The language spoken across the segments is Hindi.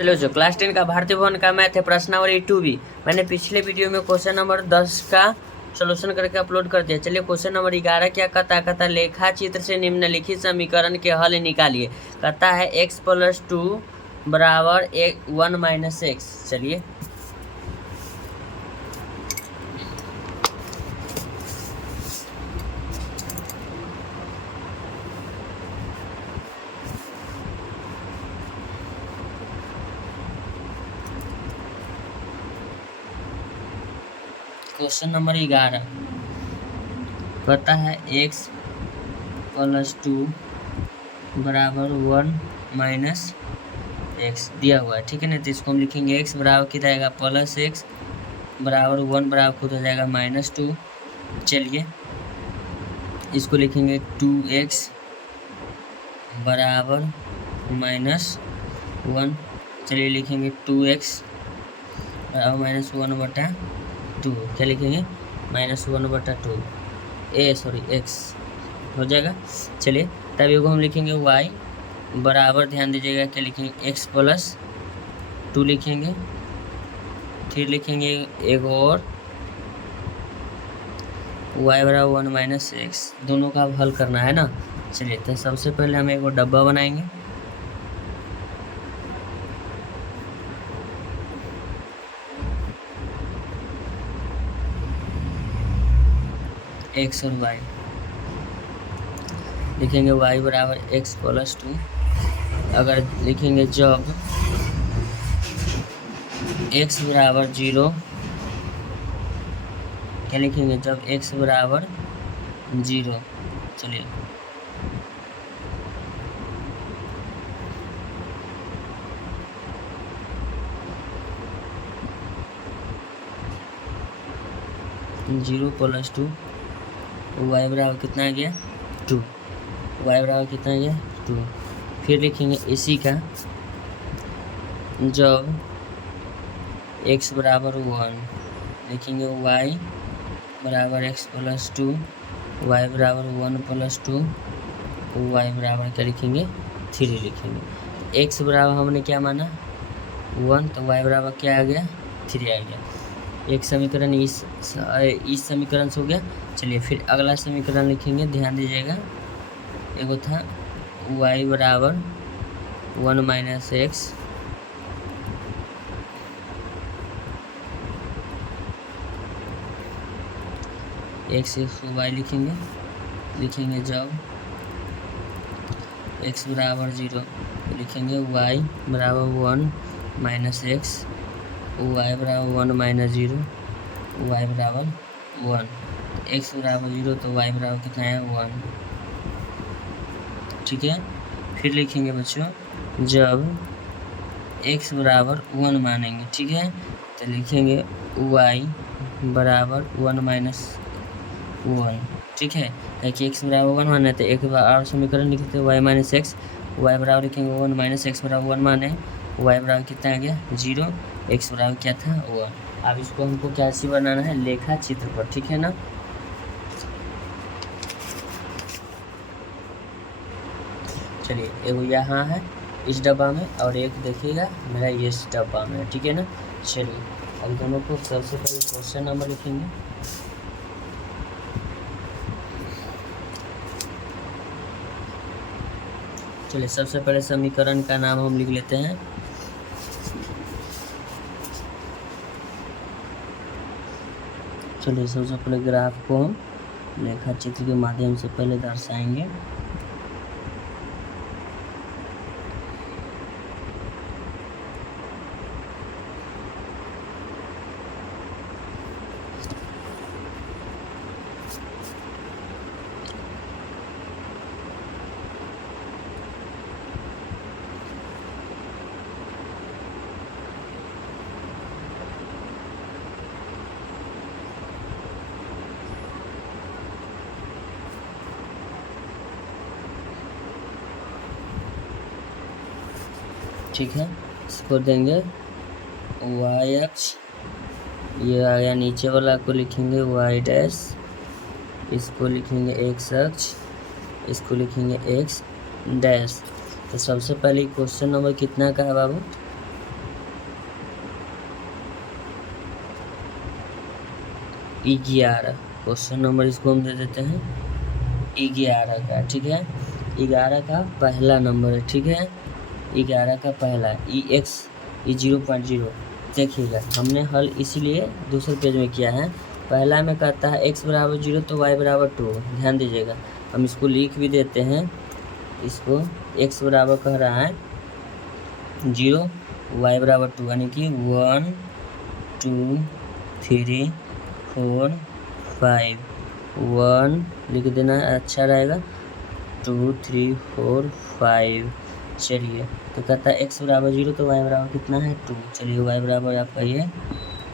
चलो जो क्लास 10 का भारतीय भवन का मैथ है प्रश्नावली 2B, मैंने पिछले वीडियो में क्वेश्चन नंबर 10 का सॉल्यूशन करके अपलोड कर दिया। चलिए क्वेश्चन नंबर 11 क्या कहता लेखा चित्र से निम्नलिखित समीकरण के हल निकालिए। कहता है x+2 बराबर 1 - x। चलिए क्वेश्चन नंबर 11 कहता है x+2 बराबर 1 - x दिया हुआ है, ठीक है ना। तो इसको हम लिखेंगे x बराबर कितना आएगा +x बराबर 1 बराबर खुद हो जाएगा -2। चलिए इसको लिखेंगे 2x बराबर -1। चलिए लिखेंगे 2x बराबर -1/2। क्या लिखेंगे -1/2 x हो जाएगा। चलिए तब एगो हम लिखेंगे y बराबर, ध्यान दीजिएगा क्या लिखेंगे x+2 लिखेंगे, फिर लिखेंगे एक और y बराबर 1 - x। दोनों का अब हल करना है ना। चलिए तो सबसे पहले हम एक डब्बा बनाएंगे। x और y लिखेंगे y बराबर x+2। अगर लिखेंगे जब x बराबर 0, क्या लिखेंगे जब x बराबर 0। चलिए (0+2) y बराबर कितना आ गया 2। y बराबर कितना आ गया 2। फिर लिखेंगे इसी का जब x बराबर 1, लिखेंगे y बराबर x+2, y बराबर 1+2, y बराबर क्या लिखेंगे 3 लिखेंगे। x बराबर हमने क्या माना 1, तो y बराबर क्या आ गया 3 आ गया। एक समीकरण इस समीकरण से हो गया। चलिए फिर अगला समीकरण लिखेंगे, ध्यान दीजिएगा। एगो था y बराबर 1 - x y लिखेंगे जब x बराबर 0, लिखेंगे y बराबर 1 - x, y बराबर 1 - 0, y बराबर 1। x बराबर 0 तो y बराबर कितना है 1, ठीक है। फिर लिखेंगे बच्चों जब x बराबर 1 मानेंगे, ठीक है, तो लिखेंगे y बराबर 1 - 1, ठीक है। देखिए x बराबर 1 माना है तो एक बार और समीकरण लिखते हैं y - x, y बराबर लिखेंगे 1 - x बराबर 1 माने, y बराबर कितना आ गया 0, x बराबर क्या था 1। अब इसको हमको कैसे बनाना है लेखा चित्र पर, ठीक है ना। चलिए एगो यहाँ है इस डब्बा में और एक देखिएगा मेरा ये इस डब्बा में, ठीक है ना। चलिए अब दोनों को सबसे पहले क्वेश्चन नंबर लिखेंगे। चलिए सबसे पहले समीकरण का नाम हम लिख लेते हैं। चलिए सबसे पहले ग्राफ को हम लेखा चित्र के माध्यम से पहले दर्शाएंगे। ठीक है, इसको देंगे y अक्ष, ये आ गया नीचे वाला को लिखेंगे y डैश, इसको लिखेंगे x अक्ष, इसको लिखेंगे x डैश। तो सबसे पहले क्वेश्चन नंबर कितना का है बाबू 11। क्वेश्चन नंबर इसको हम दे देते हैं 11 का, ठीक है। 11 का पहला नंबर है, ठीक है। 11 का पहला EX 0.0। देखिएगा हमने हल इसीलिए दूसरे पेज में किया है। पहला में कहता है x बराबर 0 तो y बराबर 2। ध्यान दीजिएगा, हम इसको लिख भी देते हैं। इसको x बराबर कह रहा है 0, y बराबर 2, यानी कि 1 2 3 4 5। 1 लिख देना अच्छा रहेगा, 2 3 4 5। चलिए, तो कहता है x बराबर 0 तो y बराबर कितना है 2। चलिए y बराबर आपका ये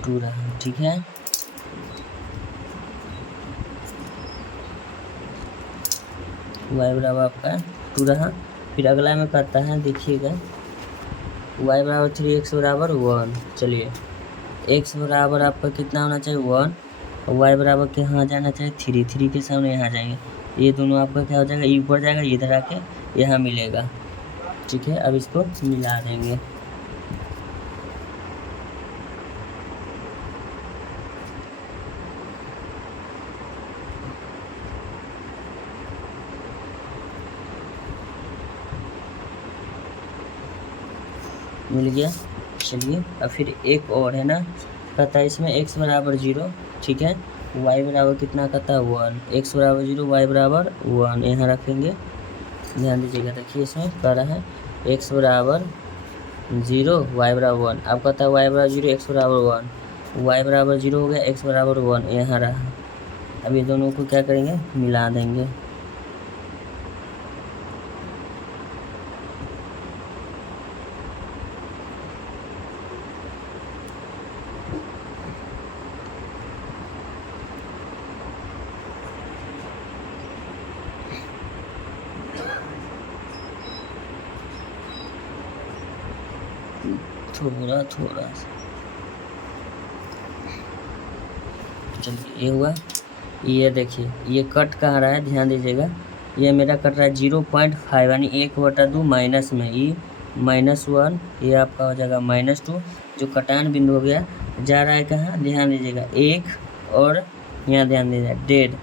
2 रहा, ठीक है। y बराबर आपका 2 रहा। फिर अगला में कहता है, देखिएगा y बराबर 3 x बराबर 1। चलिए x बराबर आपका कितना होना चाहिए 1, और y बराबर के यहाँ जाना चाहिए 3। 3 के सामने यहाँ जाएंगे, ये दोनों आपका क्या हो जाएगा, ये ऊपर जाएगा, इधर आके यहाँ मिलेगा, ठीक है। अब इसको मिला देंगे। मिल गया। चलिए अब फिर एक और है ना, कहता है इसमें x बराबर 0, ठीक है। y बराबर कितना कहता है 1। x बराबर 0 y बराबर 1 यहाँ रखेंगे। ध्यान दीजिएगा, देखिए इसमें कह रहा है x बराबर 0 y बराबर 1। अब कहता है y बराबर 0 x बराबर 1। y बराबर 0 हो गया, x बराबर 1 यहाँ रहा। अब ये दोनों को क्या करेंगे, मिला देंगे। थोड़ा थोड़ा चलिए ये हुआ। ये देखिए ये कट कहाँ रहा है, ध्यान दीजिएगा, ये मेरा कट रहा है 0.5, यानी 1/2 माइनस में ई -1। ये आपका हो जाएगा -2। जो कटान बिंदु हो गया जा रहा है कहाँ, ध्यान दीजिएगा 1, और यहाँ ध्यान दीजिएगा 1.5,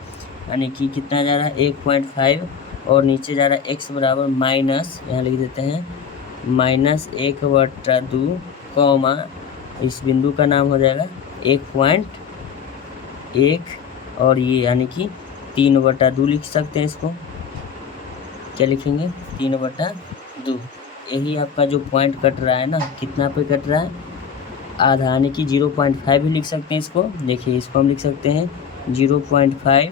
यानी कि कितना जा रहा है 1.5, और नीचे जा रहा है x बराबर माइनस, यहाँ लिख देते हैं -1/2 कॉमा, इस बिंदु का नाम हो जाएगा 1.1, और ये यानी कि 3/2 लिख सकते हैं। इसको क्या लिखेंगे 3/2। यही आपका जो पॉइंट कट रहा है ना, कितना पे कट रहा है, आधा, यानी कि 0.5 भी लिख सकते हैं इसको। देखिए इसको हम लिख सकते हैं 0.5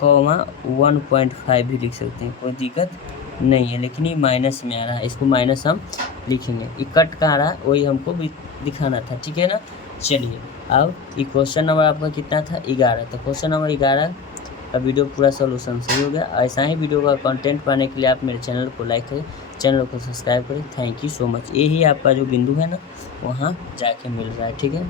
कॉमा 1.5 भी लिख सकते हैं, कोई दिक्कत नहीं है। लेकिन ये माइनस में आ रहा है, इसको माइनस हम लिखेंगे। ये कट कहाँ रहा है वही हमको भी दिखाना था, ठीक है ना। चलिए अब ये क्वेश्चन नंबर आपका कितना था 11। तो क्वेश्चन नंबर 11 का वीडियो पूरा सोल्यूशन सही हो गया। ऐसा ही वीडियो का कंटेंट पाने के लिए आप मेरे चैनल को लाइक करें, चैनल को सब्सक्राइब करें। Thank you so much. यही आपका जो बिंदु है ना, वहाँ जाके मिल रहा है, ठीक है।